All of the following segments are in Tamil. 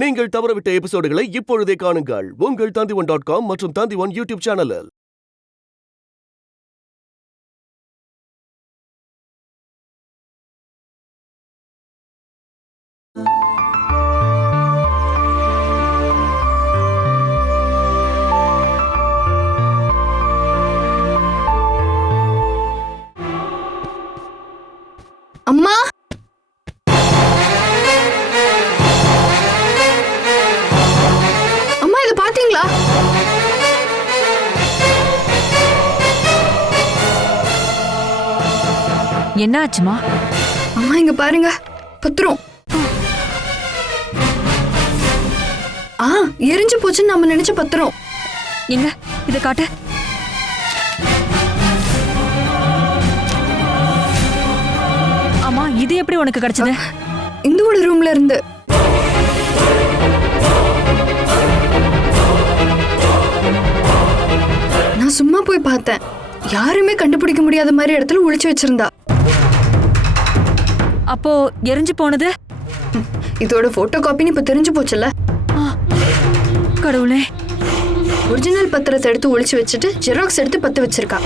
நீங்கள் தவறவிட்ட எபிசோடுகளை இப்பொழுதே காணுங்கள் உங்கள் Tandivan.com மற்றும் Tandivan யூடியூப் சேனலில். அம்மா, அம்மா இத பாத்தீங்களா? என்ன ஆச்சுமா? அம்மா இங்க பாருங்க, பத்திரம். எரிஞ்சு போச்சுன்னு நம்ம நினைச்ச பத்திரம். எங்க இத காட்டு. அம்மா, இது எப்படி உனக்கு கிடைச்சது? இந்துவோட ரூம்ல இருந்து. நான் சும்மா போய் பார்த்தேன். யாருமே கண்டுபிடிக்க முடியாத மாதிரி இடத்துல ஒளிச்சு வச்சிருந்தா. அப்போ எரிஞ்சு போனது? இதோட போட்டோ காப்பின்னு இப்ப தெரிஞ்சு போச்சுல்ல. கடவுளே. ஒரிஜினல் பத்திரத்தை எடுத்து ஒளிச்சு வச்சுட்டு ஜெராக்ஸ் எடுத்து பத்து வச்சிருக்கா.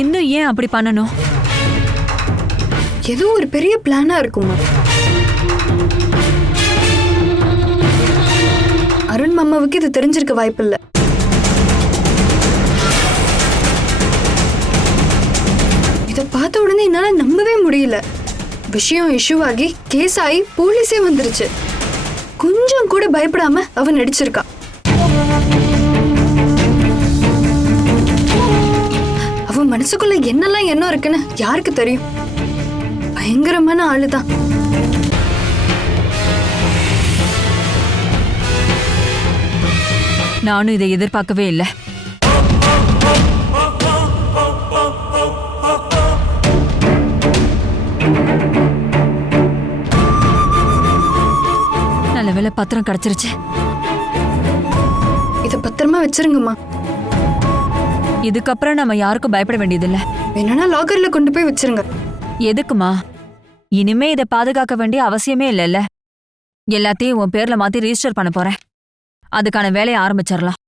இன்னும் ஏன் அப்படி பண்ணணும்? ஏதோ ஒரு பெரிய பிளானா இருக்குமா. அருண் மாமாவுக்கு இது தெரிஞ்சிருக்க வாய்ப்பில்லை. இத பார்த்த உடனே என்னால நம்பவே முடியல. விஷயம் இஷ்யூ ஆகி கேஸ் ஆகி போலீஸே வந்துருச்சு. கொஞ்சம் கூட பயப்படாம அவ நடிச்சிருக்கா. அவ மனசுக்குள்ள என்னெல்லாம் எண்ணம் இருக்குன்னு யாருக்கு தெரியும்? பயங்கரமான ஆளுதான். நானும் இதை எதிர்பார்க்கவே இல்லை. நல்ல வேளை பத்திரம் கிடைச்சிருச்சு. இத பத்திரமா வச்சிருங்கம்மா. இதுக்கப்புறம் நம்ம யாருக்கும் பயப்பட வேண்டியதில்லை. வேணும்னா லாக்கர்ல கொண்டு போய் வச்சிருங்க. எதுக்குமா? இனிமே இதை பாதுகாக்க வேண்டிய அவசியமே இல்லைல்ல. எல்லாத்தையும் உன் பேர்ல மாத்தி ரிஜிஸ்டர் பண்ண போறேன். அதுக்கான வேலையை ஆரம்பிச்சிடலாம்.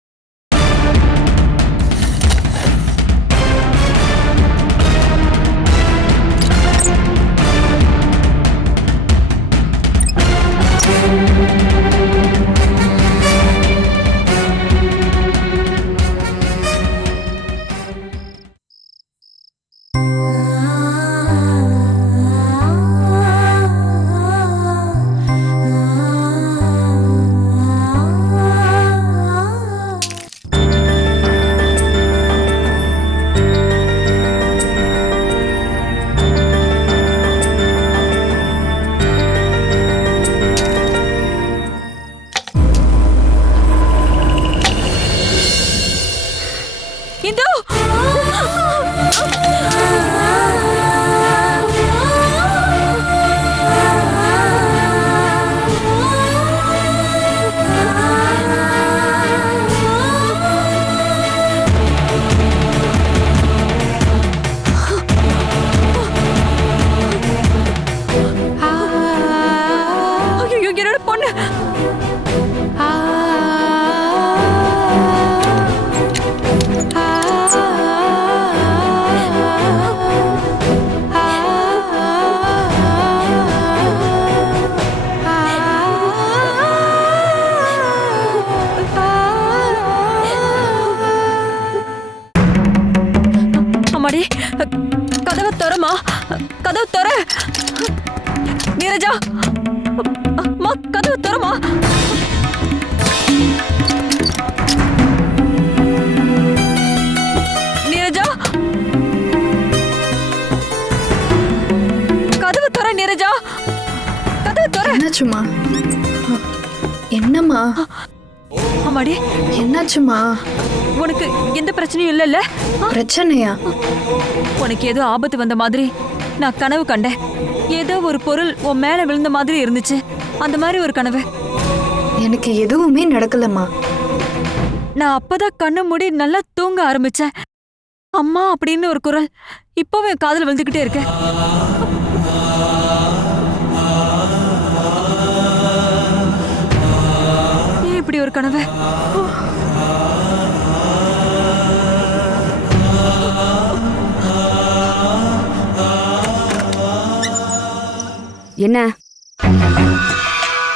கதவு தரமா, கதவு தர. நீரஜா, கதவு தரமா. நீரஜா, கதவு தர. நீரஜா, கதவு தர. என்னாச்சுமா? என்னம்மா? அம்மாடி, என்னாச்சுமா? உனக்கு எந்த பிரச்சனையும் இல்லைல்ல? பிரச்சனையா? உனக்கு ஏதோ ஆபத்து வந்த மாதிரி நான் கனவு கண்டேன். ஏதோ ஒரு பொருள் உன் மேல விழுந்த மாதிரி இருந்துச்சு. அந்த மாதிரி ஒரு கனவு. எனக்கு எதுவுமே நடக்கலம்மா. நான் அப்பதான் கண்ணு மூடி நல்லா தூங்க ஆரம்பிச்சேன். அம்மா அப்படின்னு ஒரு குரல் இப்பவும் என் காதுல விழுந்துகிட்டே இருக்கு. கனவு? என்ன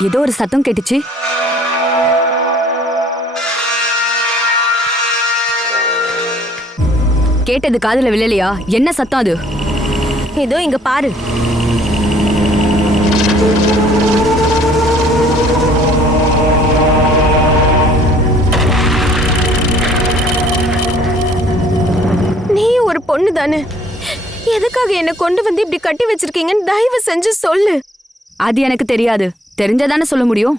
ஏதோ ஒரு சத்தம் கேட்டுச்சு. கேட்டது காதுல விழலையா? என்ன சத்தம் அது? ஏதோ இங்க பாரு. நீ ஒரு பொண்ணு தானே, எதுக்காக என்ன கொண்டு வந்து இப்படி கட்டி வச்சிருக்கீங்கன்னு தயவு செஞ்சு சொல்லு. அது எனக்கு தெரியாது. தெரிஞ்சதானே சொல்ல முடியும்.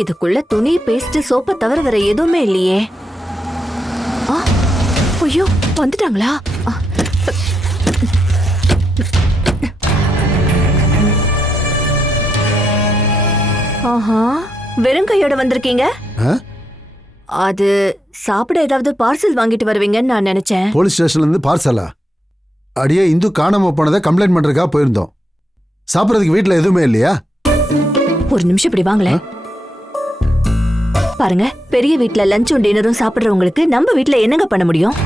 இதுக்குள்ள துணி, பேஸ்ட், சோப்பை தவிர வேற எதுவுமே இல்லையே. ஐயோ, வந்துட்டாங்களா? ஆஹா, வெறும் கையோட வந்திருக்கீங்க. அது சாப்பிட ஏதாவது பார்சல் வாங்கிட்டு வருவீங்கன்னு நான் நினைச்சேன். போலீஸ் ஸ்டேஷன்ல இருந்து பார்சலா? அடியே, இந்து காணாம போனதை கம்ப்ளைண்ட் பண்றதுக்காக போயிருந்தோம். சாப்பிடறதுக்கு வீட்டுல எதுவுமே இல்லையா? ஒரு நிமிஷம் இப்படி வாங்கல. பாருங்க, பெரிய வீட்ல லஞ்சும் டின்னரும் சாப்பிடுறவங்களுக்கு நம்ம வீட்ல என்னங்க பண்ண முடியும்?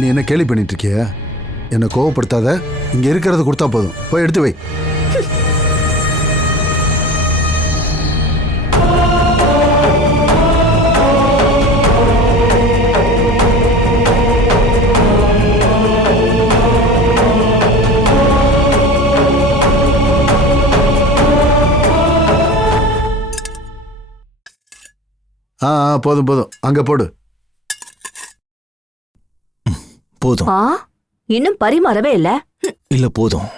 நீ என்ன கேலி பண்ணிட்டு இருக்கிய? என்ன கோவப்படுத்தாத. இங்க இருக்கிறது கொடுத்தா போதும். போய் எடுத்து வை. போதும் போதும், அங்க போடு. போதும். இன்னும் பரிமாறவே இல்ல. இல்ல போதும்.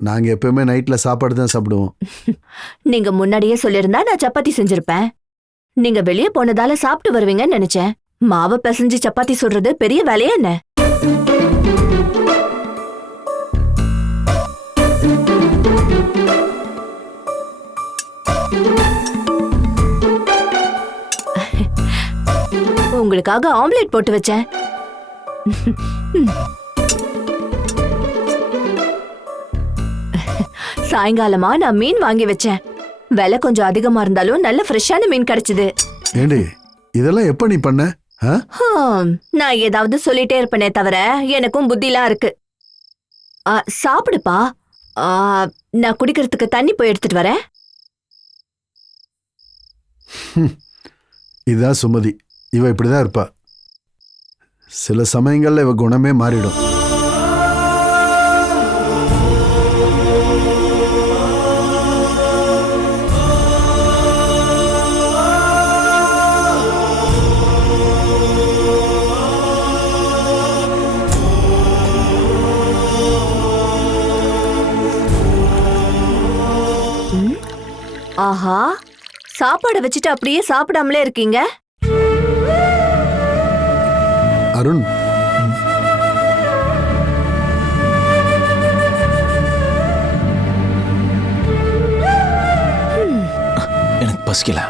நாங்க எப்பவுமே நைட்ல சாப்பாடு தான் சாப்பிடுவோம். நீங்க முன்னாடியே சொல்லிருந்தா நான் சப்பாத்தி செஞ்சிருப்பேன். நீங்க வெளியே போனதால சாப்பிட்டு வருவீங்கன்னு நினைச்சேன். மாவை பிசைஞ்சு சப்பாத்தி சுடுறது பெரிய வேலையா என்ன? உங்களுக்காக ஆம்லெட் போட்டு வச்சேன். சாயங்காலமா நான் மீன் வாங்கி வச்சேன். விலை கொஞ்சம் அதிகமா இருந்தாலும் நல்ல ஃப்ரெஷ்ஷான மீன் கிடைச்சது. ஏண்டி, இதெல்லாம் எப்ப நீ பண்ண? நான் ஏதாவது சொல்லிட்டே இருப்பேனே தவிர எனக்கும் புத்திலாம் இருக்கு. சாப்பிடுப்பா. நான் குடிக்கிறதுக்கு தண்ணி போய் எடுத்துட்டு வரேன். இதுதான் சுமதி. இவ இப்படிதான் இருப்பா. சில சமயங்கள்ல இவ குணமே மாறிடும். ஆஹா, சாப்பாடு வச்சுட்டு அப்படியே சாப்பிடாமலே இருக்கீங்க. அருண், எனக்கு பசிக்கல.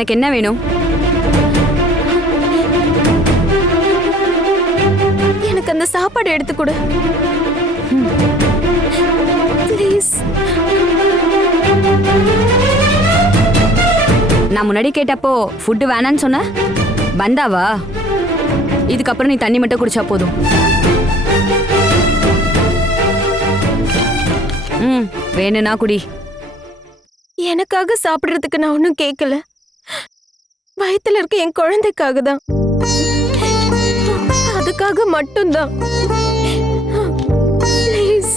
உனக்கு என்ன வேணும்? எனக்கு அந்த சாப்பாடு எடுத்து கொடு ப்ளீஸ். நான் முன்னாடி கேட்டப்போ ஃபுட்டு வேணான்னு சொன்ன பந்தாவா? இதுக்கப்புறம் நீ தண்ணி மட்டும் குடிச்சா போதும். வேணும்னா குடி. எனக்காக சாப்பிடுறதுக்கு நான் ஒன்னும் கேட்கல. வயித்துல இருக்க என் குழந்தைக்காக தான். அதுக்காக மட்டும்தான். ப்ளீஸ்.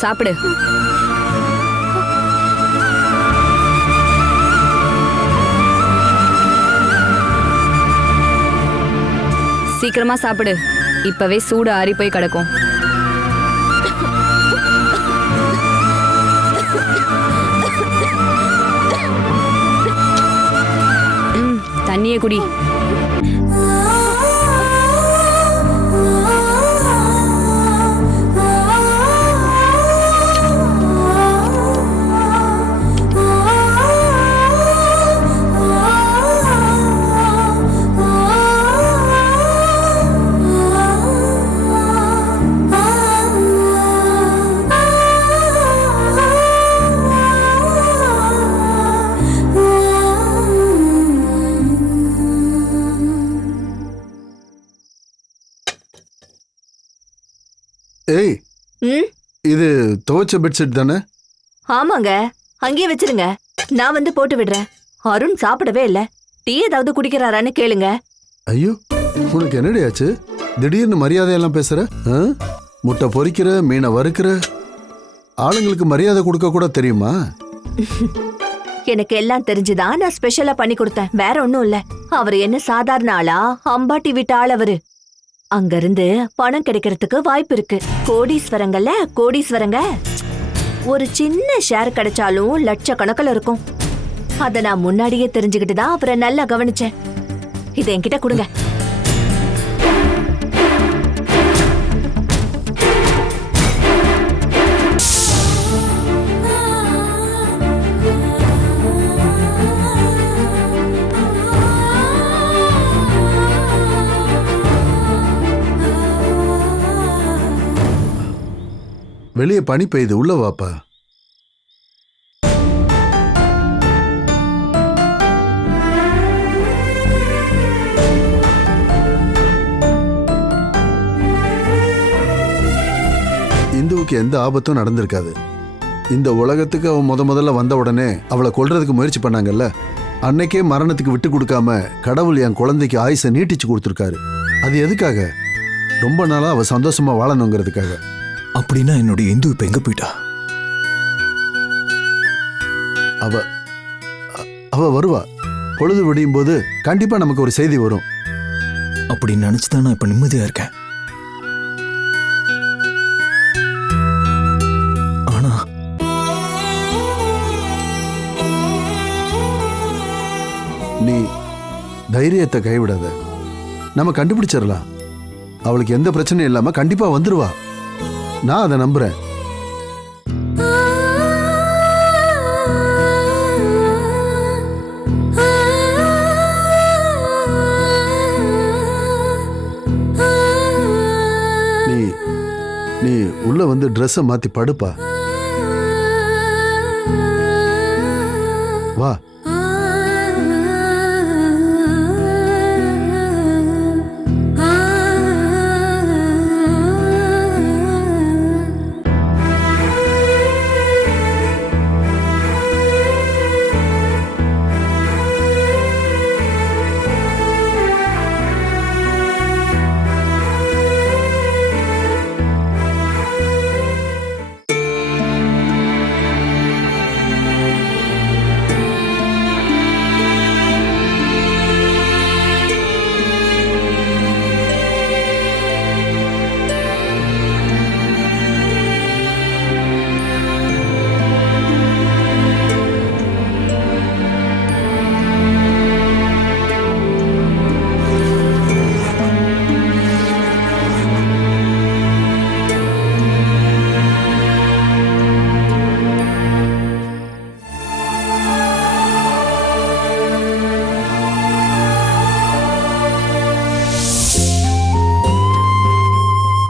சாப்பிடு. சீக்கிரமா சாப்பிடு. இப்பவே சூடு ஆறி போய் கிடக்கும். தண்ணியை குடி. ஏய், ம் இது துவைச்ச பெட்ஷீட் தானே? ஆமாங்க, அங்கேயே வச்சிருங்க. நான் வந்து போட்டு விடுறேன். அருண் சாப்பிடவே இல்ல. டீ ஏதாவது குடிக்கிறாரான்னு கேளுங்க. ஐயோ, உனக்கு என்னடி ஆச்சு? திடீர்னு மரியாதையெல்லாம் பேசுற? முட்டை பொரிக்கிற, மீனை வறுக்கிற, ஆளுங்களுக்கு மரியாதை கொடுக்க கூட தெரியுமா? எனக்கு எல்லாம் தெரிஞ்சுதான் நான் ஸ்பெஷலா பண்ணி கொடுத்தேன். வேற ஒண்ணும் இல்ல. அவர் என்ன சாதாரண ஆளா? அம்பாட்டி வீட்டு ஆள் அவரு. அங்கிருந்து பணம் கிடைக்கிறதுக்கு வாய்ப்பு இருக்கு. கோடீஸ்வரங்கள்ல கோடீஸ்வரங்க. ஒரு சின்ன ஷேர் கிடைச்சாலும் லட்சக்கணக்கில் இருக்கும். அத நான் முன்னாடியே தெரிஞ்சுக்கிட்டு தான் அவரை நல்லா கவனிச்சேன். இதை என்கிட்ட கொடுங்க. வெளியே பனி பெய்யுது, உள்ள வாப்பா. இந்துவுக்கு எந்த ஆபத்தும் நடந்திருக்காது. இந்த உலகத்துக்கு அவன் முதல்ல வந்த உடனே அவளை கொல்றதுக்கு முயற்சி பண்ணாங்கல்ல, அன்னைக்கே மரணத்துக்கு விட்டு கொடுக்காம கடவுள் என் குழந்தைக்கு ஆயுசை நீட்டிச்சு கொடுத்துருக்காரு. அது எதுக்காக? ரொம்ப நாளா அவ சந்தோஷமா வாழணுங்கிறதுக்காக. அப்படின்னா என்னுடைய இந்து இப்ப எங்க போயிட்டா? அவ வருவா. பொழுது விடியும் போது கண்டிப்பா நமக்கு ஒரு செய்தி வரும். அப்படி நினைச்சுதான் நான் இப்ப நிம்மதியா இருக்கேன். ஆனா நீ தைரியத்தை கைவிடாத. நம்ம கண்டுபிடிச்சிடலாம். அவளுக்கு எந்த பிரச்சனையும் இல்லாம கண்டிப்பா வந்துருவா. நான் அதை நம்புறேன். நீ உள்ள வந்து ட்ரெஸ்ஸை மாத்தி படுப்பா. வா.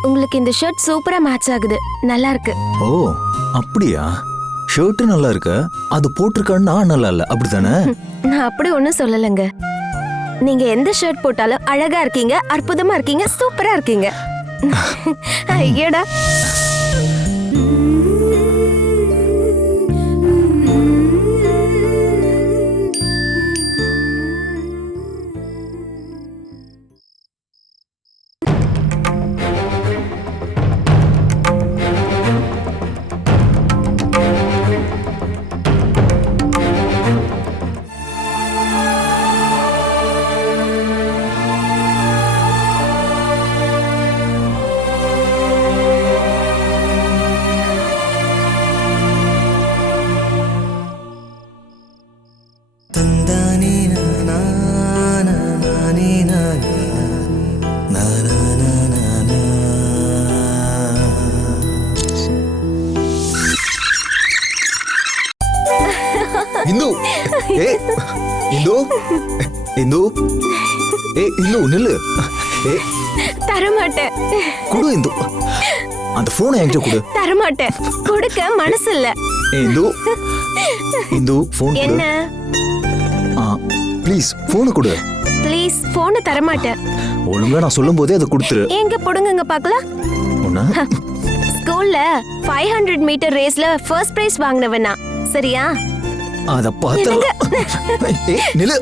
உங்களுக்கு இந்த ஷர்ட் சூப்பரா மேட்ச் ஆகுது, நல்லா இருக்கு. ஓ அப்படியா? ஷர்ட் நல்லா இருக்க, அது போட்டிருக்கான்னு நான் நல்லா இல்ல, அப்படித்தானே? நான் அப்படி ஒண்ணும் சொல்லலங்க. நீங்க எந்த ஷர்ட் போட்டாலும் அழகா இருக்கீங்க, அற்புதமா இருக்கீங்க, சூப்பரா இருக்கீங்க. ஐயடா. இந்து ஏ இந்து இந்து ஏ இந்து நில்லு. ஏ தரமாட்டேன். குடு இந்து, அந்த போனை என்கிட்ட குடு. தரமாட்டேன், கொடுக்க மனசு இல்ல. ஏ இந்து இந்து போன் என்ன? ப்ளீஸ் போனை குடு. ப்ளீஸ் போனை தரமாட்டேன். ஒழுங்கா நான் சொல்லும் போதே அதை கொடுத்துரு. எங்க புடுங்குங்க பாக்கலாம். உன்ன ஸ்கூல்ல 500 மீட்டர் ரேஸ்ல ஃபர்ஸ்ட் பிரைஸ் வாங்கினவனா, சரியா? அத பார்த்தா நில்லு.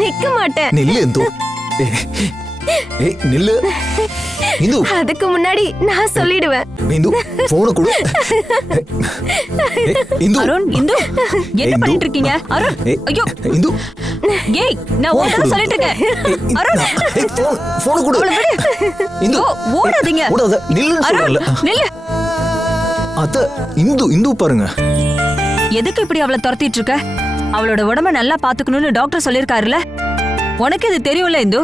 நிக்க மாட்டேன். நில்லு இந்து. நில்லு இந்து. அதுக்கு முன்னாடி நான் சொல்லிடுவேன். இந்து போனை கொடு. இந்து அருண், இந்து என்ன பண்ணிட்டு இருக்கீங்க? அருண், ஐயோ இந்து. ஏய், நான் ஓட சொல்லிட்டு இருக்கேன். அருண், போனை கொடு. இந்து ஓடாதீங்க. ஓடாத, நில்லுன்னு சொல்றல. நில்லு. அத இந்து இந்து பாருங்க. எதுக்கு இப்படி அவளை துரத்திட்டு இருக்க? அவளோட உடம்ப நல்லா பாத்துக்கணும்னு டாக்டர் சொல்லிருக்காருல. உனக்கு இது தெரியும்ல இந்து?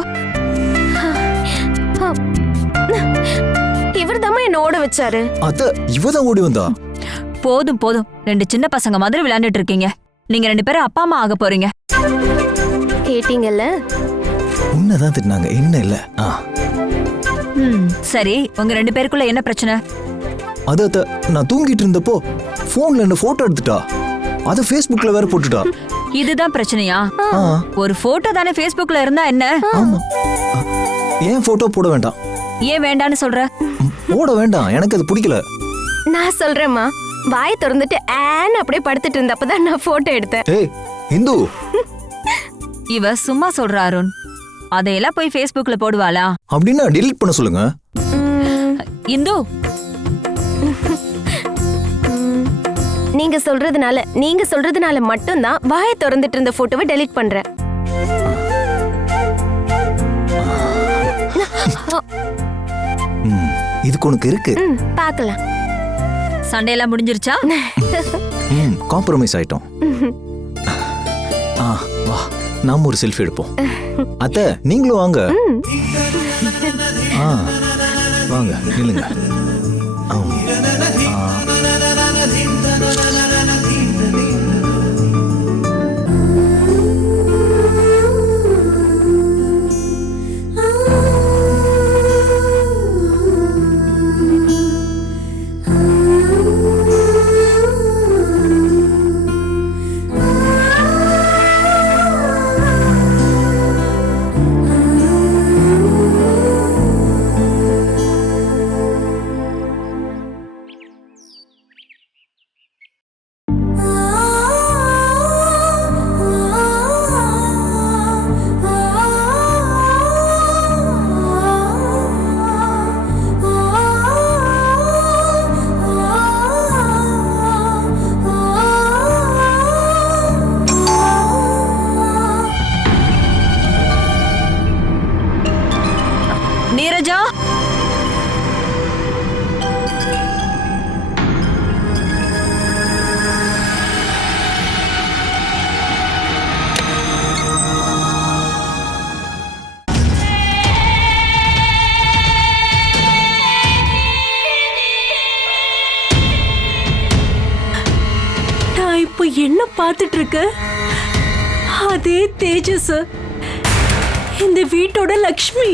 இவர்தாம்மா என்ன ஓட வச்சாரு. அத இவதான் ஓடி வந்தா. போதும் போதும், ரெண்டு சின்ன பசங்க மாதிரி விளையாண்டுட்டு இருக்கீங்க. நீங்க ரெண்டு பேரும் அப்பா அம்மா ஆக போறீங்க. கேட்டீங்கல்ல? உன்னதான் திட்டினாங்க, என்ன இல்ல. சரி, உங்க ரெண்டு பேருக்குள்ள என்ன பிரச்சனை? அத நான் தூங்கிட்டு இருந்தப்போ போன்ல என்ன போட்டோ எடுத்துட்டா. அத Facebookல வேற போட்டுட்டா. இதுதான் பிரச்சனையா? ஒரு போட்டோ தானே Facebookல இருந்தா என்ன? ஆமா. ஏன் போட்டோ போட வேண்டாம்? ஏன் வேண்டான்னு சொல்ற? போட வேண்டாம், எனக்கு அது பிடிக்கல. நான் சொல்றேம்மா, வாயை திறந்துட்டு ஆன் அப்படியே படுத்துட்டு இருந்தப்பதான் நான் போட்டோ எடுத்தேன். ஏய் இந்து. இவ சும்மா சொல்ற அருண். அதையெல்லாம் போய் Facebookல போடுவாளா? அப்படின்னா டெலீட் பண்ண சொல்லுங்க. இந்து, நீங்க சொல்றதுனால மட்டும்தான் வாயை திறந்துட்டு இருந்த போட்டோவை டெலீட் பண்றேன். இதுக்கு உனக்கு இருக்கு. பார்க்கலாம். சண்டையெல்லாம் முடிஞ்சிருச்சா? காம்ப்ரமைஸ் ஆயிட்டோம். வா, நாம ஒரு செல்ஃபி எடுப்போம். அத்தை நீங்களும் வாங்க. வாங்க நில்லுங்க. நீரஜா, நான் இப்போ என்ன பார்த்துட்டு இருக்க? அதே தேஜஸ், இந்த வீட்டோட லக்ஷ்மி.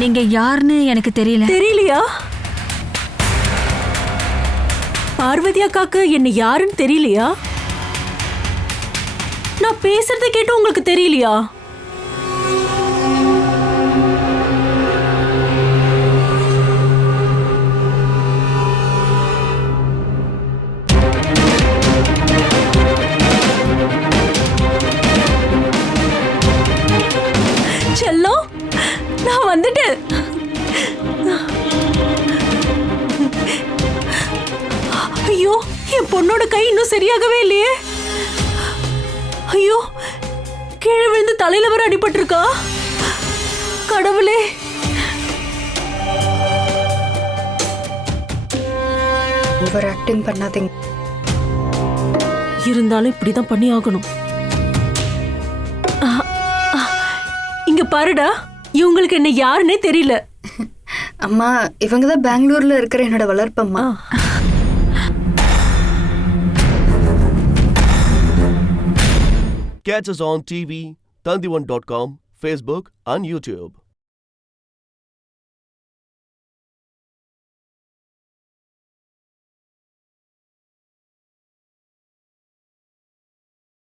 நீங்க யாருன்னு எனக்கு தெரியல. தெரியலையா? பார்வதி அக்காக்கு என்ன யாருன்னு தெரியலையா? நான் பேசுறத கேட்டு உங்களுக்கு தெரியலையா? செல்லம், நான் வந்துட்டேன். ஐயோ, என் பொண்ணோட கை இன்னும் சரியாகவே இல்லையே. ஐயோ, கீழே விழுந்து தலையில வர அடிபட்டிருக்கா. கடவுளே. ஓவர் ஆக்டிங் பண்ணாதீங்க. இருந்தாலும் இப்படிதான் பண்ணி ஆகணும். இங்க பாருடா, இவங்களுக்கு என்ன யாருன்னே தெரியல. அம்மா, இவங்க தான் பெங்களூர்ல இருக்கிற என்னோட வளர்ப்பம்மா. Catch us on TV, Tandivan.com, Facebook and YouTube.